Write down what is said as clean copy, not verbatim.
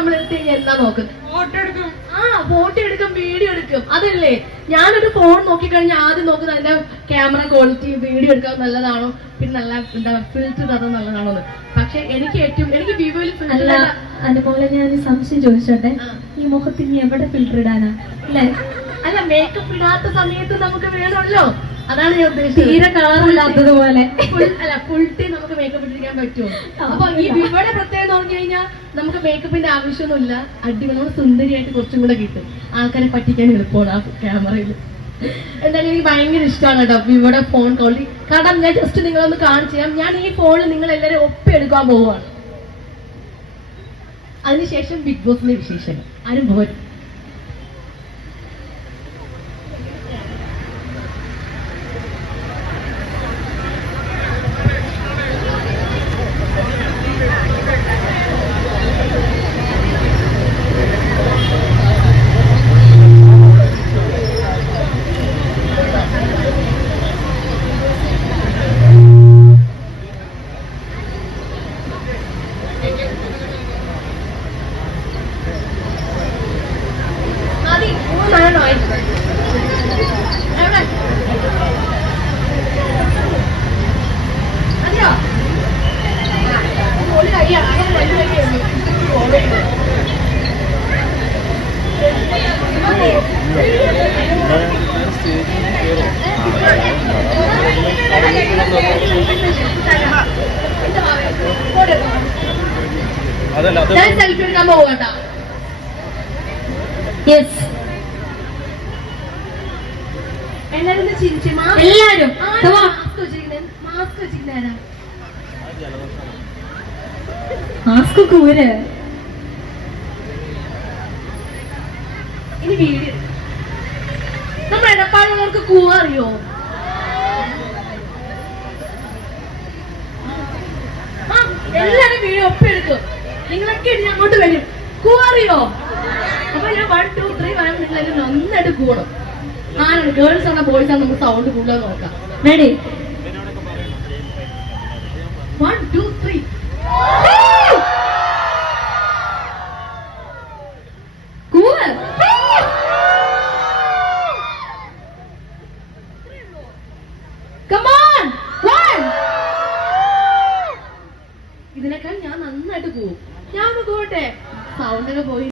നമ്മൾ എടുത്തു കഴിഞ്ഞാൽ എന്താ നോക്കുന്നത്? ഫോട്ടോ എടുക്കും, വീഡിയോ എടുക്കും. അതല്ലേ, ഞാനൊരു ഫോൺ നോക്കിക്കഴിഞ്ഞാൽ ആദ്യം നോക്കുന്നത് അതിന്റെ ക്യാമറ ക്വാളിറ്റി, വീഡിയോ എടുക്കാൻ നല്ലതാണോ, പിന്നെ നല്ല എന്താ ഫിൽറ്റർ അത് നല്ലതാണോ എന്ന്. പക്ഷെ എനിക്ക് വിവോയിൽ അല്ല അതുപോലെ ഞാൻ സംശയം ചോദിച്ചോട്ടെ, ഈ മുഖത്തിന് എവിടെ ഫിൽറ്റർ ഇടാനാ? അല്ലേ? അല്ല, മേക്കപ്പ് ഇടാത്ത സമയത്ത് നമുക്ക് വേണമല്ലോ, അതാണ് ഞാൻ ഉദ്ദേശിച്ചത്. തീരെ കളറില്ലാത്തതുപോലെ അല്ല, ഫുൾ ടൈം നമുക്ക് മേക്കപ്പ് ഇട്ടിരിക്കാൻ പറ്റുമോ? അപ്പൊ ഈ വിവോയുടെ പ്രത്യേകത എന്ന് പറഞ്ഞു കഴിഞ്ഞാൽ നമുക്ക് മേക്കപ്പിന്റെ ആവശ്യമൊന്നുമില്ല. അടിപൊളി, നമ്മൾ സുന്ദരിയായിട്ട് കുറച്ചും കൂടെ കിട്ടും. ആൾക്കാരെ പറ്റിക്കാൻ എളുപ്പമാണ് ആ ക്യാമറയിൽ. എന്തായാലും എനിക്ക് ഭയങ്കര ഇഷ്ടമാണ് കേട്ടോ വിവോയുടെ ഫോൺ ക്വാളിറ്റി. കാരണം ഞാൻ ജസ്റ്റ് നിങ്ങളൊന്ന് കാണിച്ചു തരാം. ഞാൻ ഈ ഫോണിൽ നിങ്ങൾ എല്ലാവരും ഒപ്പിയെടുക്കാൻ പോവുകയാണ്. അതിനുശേഷം ബിഗ് ബോസിന്റെ വിശേഷങ്ങൾ. ആരും പോരും. ഞാൻ സെൽഫി എടുക്കാൻ പോവാട്ടോ. എല്ലാരും ചിരിച്ചു. എല്ലാരും മാസ്ക് വെച്ചിരുന്നേരാ. മാസ്ക് കൂര്. ഇനി വീഡിയോ നമ്മൾ എടപ്പാളുള്ളവർക്ക് കൂവ അറിയോ? എല്ലാരും വീഡിയോ ഒപ്പെടുക്കും. നിങ്ങളൊക്കെ ഇനി അങ്ങോട്ട് വരും. കൂവ അറിയോ? അപ്പൊ ഞാൻ 1 2 3 പറയുമ്പോൾ നിങ്ങളെല്ലാം നന്നായിട്ട് കൂടണം. ആരാണ്, ഗേൾസ് ആണോ ബോയ്സ് ആണോ? നമുക്ക് സൗണ്ട് കൂടുതൽ നോക്കാം. റെഡി? 1 2